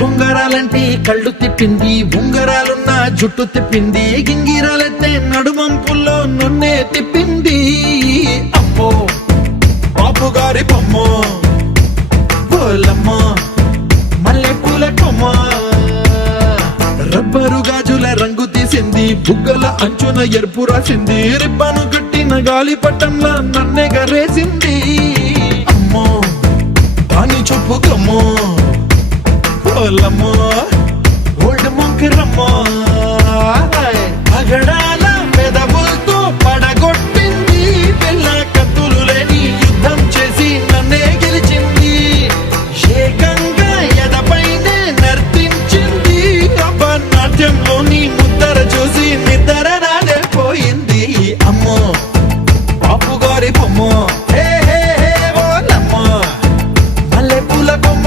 బొంగరాలంటే కళ్ళు తిప్పింది, ఉంగరాలున్న జుట్టు తిప్పింది, గింగిరాలెత్తే నడుమంపుల్లో నన్నే తిప్పింది. అమ్మో బాబు గారి బొమ్మ, బోలమ్మ మల్లె పూల కొమ్మ, రబ్బరు గాజుల రంగు తీసింది, బుగ్గల అంచున ఎరుపు రాసింది, రిబ్బను కట్టిన గాలి పట్టంలా నన్నే గరేసింది. అమ్మో దాని చూపు కమ్మో, బోలమ్మ ఓల్డ్ మొంకిరమ్మ, పగడాల మెదవులతో పడగొట్టింది, పిల్ల కత్తులు లేని యుద్ధం చేసి నన్నే గెలిచింది, ఏకంగా ఎదపైనే నర్తించింది, నాట్యంలోని ముద్దర చూసి నిద్ర నాదే పోయింది. అమ్మో బాపు గారి బొమ్మ, హే హే హే బోలమ్మ మల్లె పూల కొమ్మ.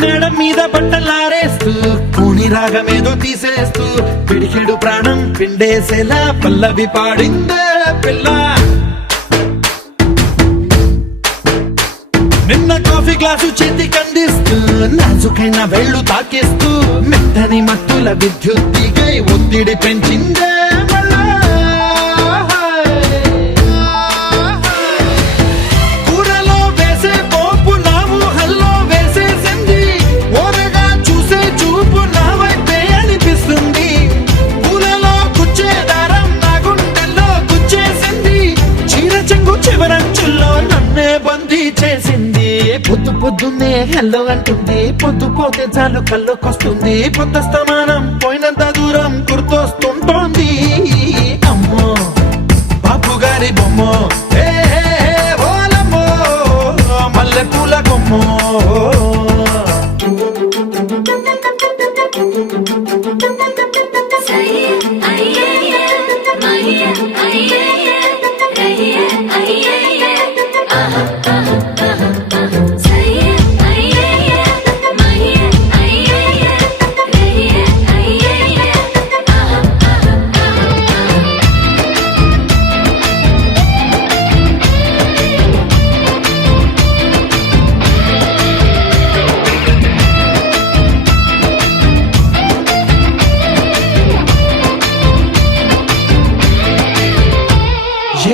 మేడం మీద బట్టలారేస్తూ కూని రాగమేదో తీసేస్తూ పిడికెడు ప్రాణం పిండేసేలా పల్లవి పాడిందే పిల్ల. నిన్న కాఫీ గ్లాసు చేతి కందిస్తూ నాజుకైన వేళ్ళు తాకిస్తూ మెత్తని మత్తుల విద్యుత్తికై ఒత్తిడి పెంచిందే మళ్ళా. కూరలో వేసే పోపు నా ఊహల్లో వేసేసింది, ఓరగా చూసే చూపు నా వైపే అనిపిస్తుంది, పూలలో గుచ్చే దారం నా గుండెల్లో గుచ్చేసింది, చీర చెంగు చివరంచుల్లో నన్నే బందీ చేసింది. పొద్దు పొద్దున్నే హెల్లో అంటుంది, పొద్దు పోతే చాలు కళ్ళొకొస్తుంది, పొద్దస్తమానం పోయినంత దూరం గుర్తొస్తుంటోంది. అమ్మో బాపు గారి బొమ్మ, హే హే హే బోలమ్మో మల్లె పూల కొమ్మ.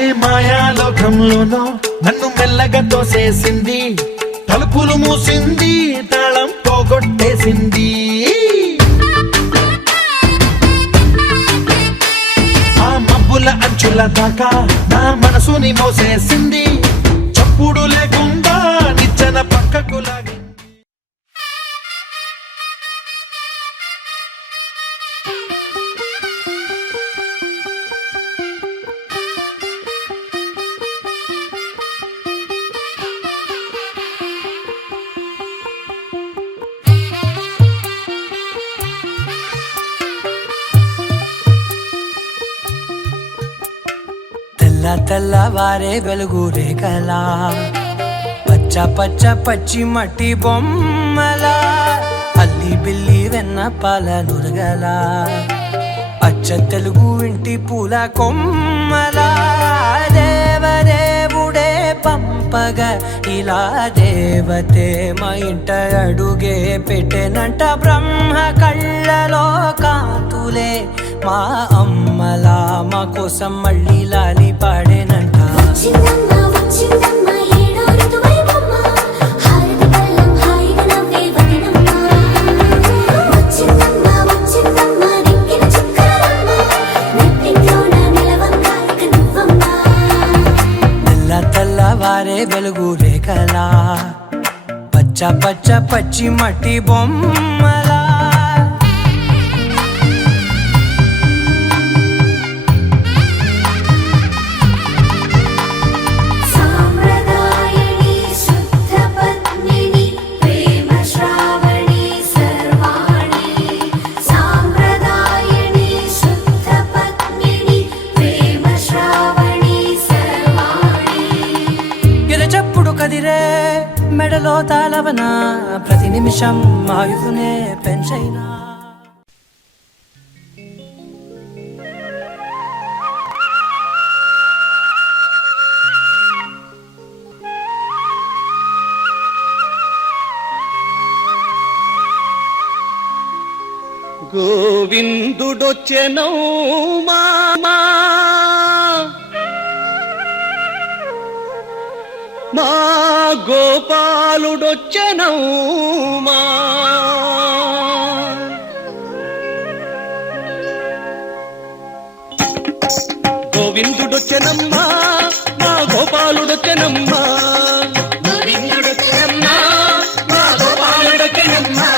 ఏ మాయాలోకంలోనో నన్ను మెల్లగా తోసేసింది, తలుపులు మూసింది, తాళం పోగొట్టేసింది, ఆ మబ్బుల అంచుల దాకా నా మనసుని మోసేసింది, చప్పుడు లేకుండా నిచ్చెన పక్కకు లాగి. తెల్లవారే వెలుగు రేఖలా, పచ్చ పచ్చ పచ్చి మట్టి బొమ్మలా, అల్లి బిల్లి వెన్న పాల నురగలా, అచ్చ తెలుగు ఇంటి పూల కొమ్మలా, దేవదేవుడే పంపగా ఇలా దేవతే మా ఇంట అడుగే పెట్టెనంట, బ్రహ్మ కళ్ళలో కాంతులే మా అమ్మలా మా కోసం మళ్ళీ లాలి పాడేనంట. తెల్లవారే వెలుగు రేఖలా, పచ్చ పచ్చ పచ్చి మట్టి బొమ్మలా. గాలిలో తాళవన ప్రతి నిమిషం ఆయుధునే పెంచైనా గోవిందుడొచ్చెనౌ మామా మా గోపాలుడొచ్చెనౌ మా గోవిందుడొచ్చెనమ్మా మా గోపాలుడొచ్చెనమ్మా గోవిందుడొచ్చెనమ్మా మా గోపాలుడొచ్చెనమ్మా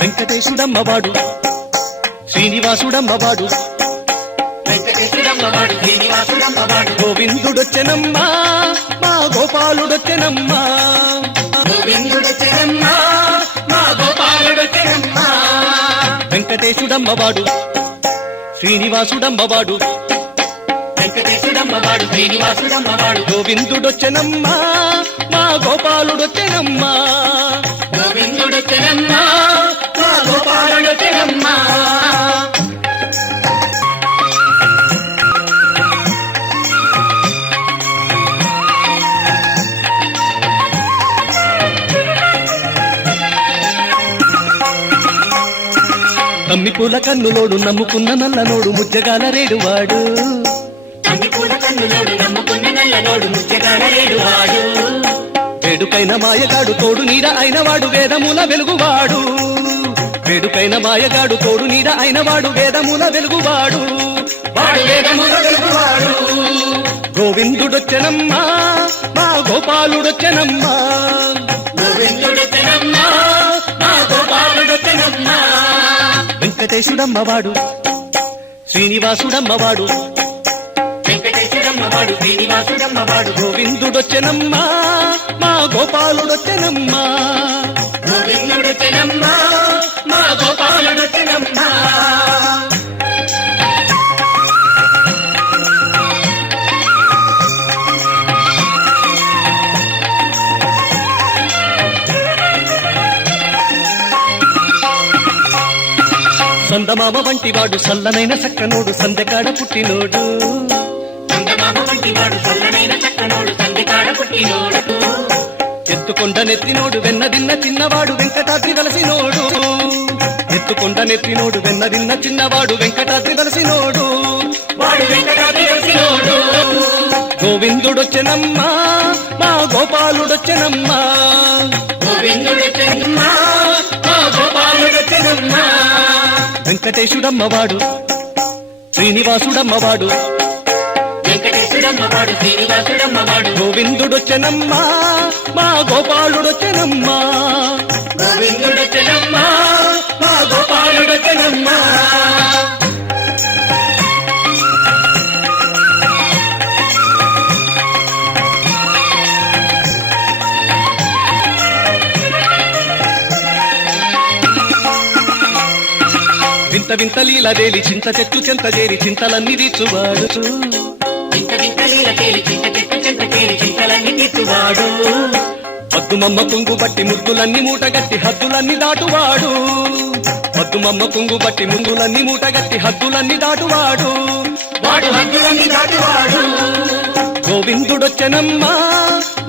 వెంకటేశుడమ్మవాడు శ్రీనివాసుడమ్మవాడు వెంకటేశుడమ్మవాడు శ్రీనివాసుడమ్మవాడు గోవిందుడొచ్చెనమ్మా మా గోపాలుడొచ్చెనమ్మా గోవిందుడొచ్చెనమ్మా మా గోపాలుడొచ్చెనమ్మా వెంకటేశుడమ్మవాడు శ్రీనివాసుడమ్మవాడు వెంకటేశుడమ్మవాడు శ్రీనివాసుడమ్మవాడు గోవిందుడొచ్చెనమ్మా మా గోపాలుడొచ్చెనమ్మా గోవిందుడొచ్చెనమ్మా మా గోపాలుడొచ్చెనమ్మా తమ్మి పూల కన్నులోడు నమ్ముకున్న నల్లనోడు ముజ్జగాల రేడువాడు వేడుకైన మాయగాడు తోడు నీడ అయినవాడు వేదముల వెలుగువాడు వేడుకైన మాయగాడు తోడు నీడ అయినవాడు వేదముల వెలుగువాడు వాడు వేదముల వెలుగువాడు గోవిందుడొచ్చెనమ్మా మా గోపాలుడొచ్చెనమ్మా గోవిందుడొచ్చెనమ్మా మా గోపాలుడొచ్చెనమ్మా వెంకటేశుడమ్మవాడు శ్రీనివాసుడమ్మవాడు వెంకటేశుడమ్మవాడు శ్రీనివాసుడమ్మవాడు గోవిందుడొచ్చెనమ్మా మా గోపాలుడొచ్చెనమ్మా గోవిందుడొచ్చెనమ్మా మా గోపాలుడొచ్చెనమ్మా సందమామ వంటివాడు సల్లనైన చక్కనోడు సందెకాడ పుట్టినోడు ఎత్తుకొండ నెత్తినోడు వెన్నదిన్న చిన్నవాడు వెంకటాద్రి వలసినోడు ఎత్తుకొండ నెత్తినోడు వెన్నదిన్న చిన్నవాడు వెంకటాద్రి వలసినోడు వాడు వెంకటాద్రి వలసినోడు గోవిందుడొచ్చెనమ్మా మా గోపాలుడొచ్చెనమ్మా గోవిందుడొచ్చెనమ్మా మా గోపాలుడొచ్చెనమ్మా వెంకటేశుడమ్మవాడు శ్రీనివాసుడమ్మవాడు వెంకటేశుడమ్మవాడు శ్రీనివాసుడమ్మవాడు గోవిందుడొచ్చెనమ్మా మా గోపాలుడొచ్చెనమ్మా గోవిందుడొచ్చెనమ్మా మా గోపాలుడొచ్చెనమ్మా వింత వింత లీలవేలి చింత చెట్టు చెంత చేరి చింతలన్నీ తీర్చువాడు పద్దుమమ్మ కుంగు బట్టి ముద్దులన్నీ మూటగట్టి హద్దులన్నీ దాటువాడు పద్దుమమ్మ కుంగు బట్టి ముందులన్నీ మూటగట్టి హద్దులన్నీ దాటువాడు వాడు హద్దులన్నీ దాటువాడు గోవిందుడొచ్చెనమ్మా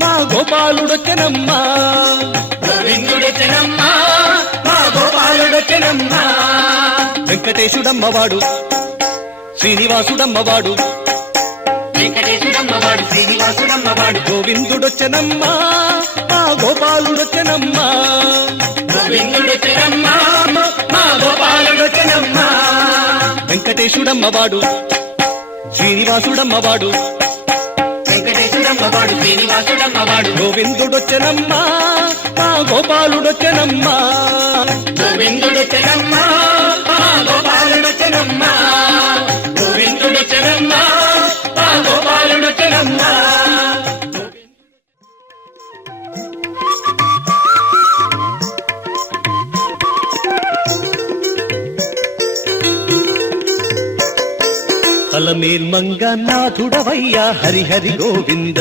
మా గోపాలుడొచ్చెనమ్మా గోవిందుడొచ్చెనమ్మా మా గోపాలుడొచ్చెనమ్మా వెంకటేశుడమ్మవాడు శ్రీనివాసుడమ్మవాడు వెంకటేశుడమ్మవాడు శ్రీనివాసుడమ్మవాడు గోవిందుడొచ్చెనమ్మా మా గోపాలుడొచ్చెనమ్మా గోవిందుడొచ్చెనమ్మా మా గోపాలుడొచ్చెనమ్మా వెంకటేశుడమ్మవాడు శ్రీనివాసుడమ్మవాడు వెంకటేశుడమ్మవాడు శ్రీనివాసుడమ్మవాడు గోవిందుడొచ్చెనమ్మా మా గోపాలుడొచ్చెనమ్మా గోవిందుడొచ్చెనమ్మా మా గోపాలుడొచ్చెనమ్మా గోవిందుడొచ్చెనమ్మా మా గోపాలుడొచ్చెనమ్మా అలమేల్మంగ నాథుడవయ్యా హరిహరి గోవింద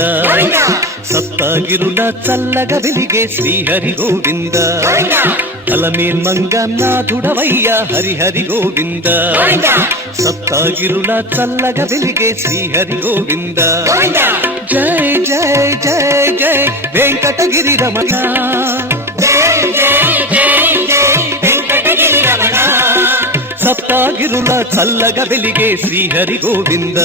సప్తగిరుల చల్లగా వెలిగే శ్రీహరి గోవింద అలమేల్మంగ నాథుడవయ్యా హరిహరి గోవింద సప్తగిరుల చల్లగా వెలిగే శ్రీహరి గోవింద జై జై జై జై వెంకటగిరి రమణ సప్తగిరుల చల్లగా వెలిగే శ్రీహరి గోవింద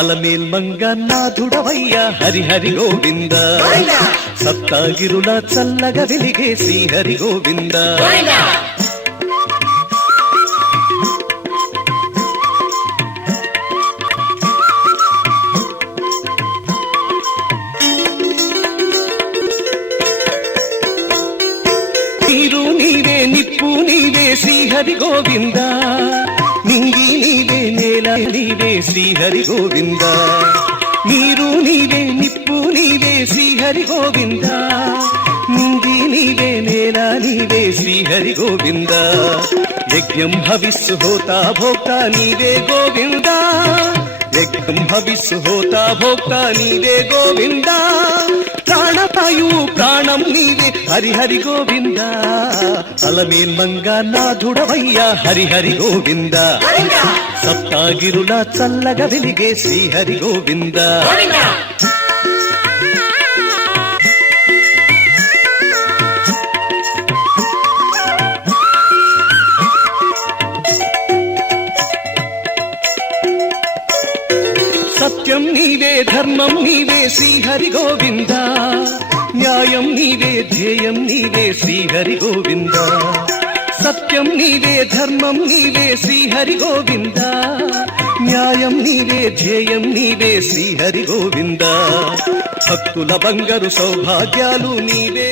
అలమేల్మంగ నాథుడవయ్యా హరిహరి గోవింద సప్తగిరుల చల్లగా వెలిగే శ్రీహరి గోవింద నీరు నీవే నిప్పు నీవే శ్రీహరి గోవింద నింగి నీవే నేల నీవే శ్రీహరి గోవింద నీరు నీవే నిప్పు నీవే శ్రీహరి గోవింద నింగి నీవే నేల నీవే శ్రీహరి గోవింద యజ్ఞం హవిస్సు హోతా భోక్తా నీవే గోవింద యజ్ఞం హవిస్సు హోతా భోక్తా నీవే గోవింద ప్రాణవాయు ప్రాణం నీవే హరిహరి గోవింద అలమేల్మంగ నాథుడవయ్యా హరిహరి గోవింద సప్తగిరుల చల్లగా వెలిగే శ్రీహరి గోవింద సత్యం నీవే ధర్మం నీవే శ్రీహరి గోవింద న్యాయం నీవే ధ్యేయం నీవే శ్రీహరి గోవింద సత్యం నీవే ధర్మం నీవే శ్రీహరి గోవింద న్యాయం నీవే ధ్యేయం నీవే శ్రీహరి గోవింద భక్తుల బంగారు సౌభాగ్యాలు నీవే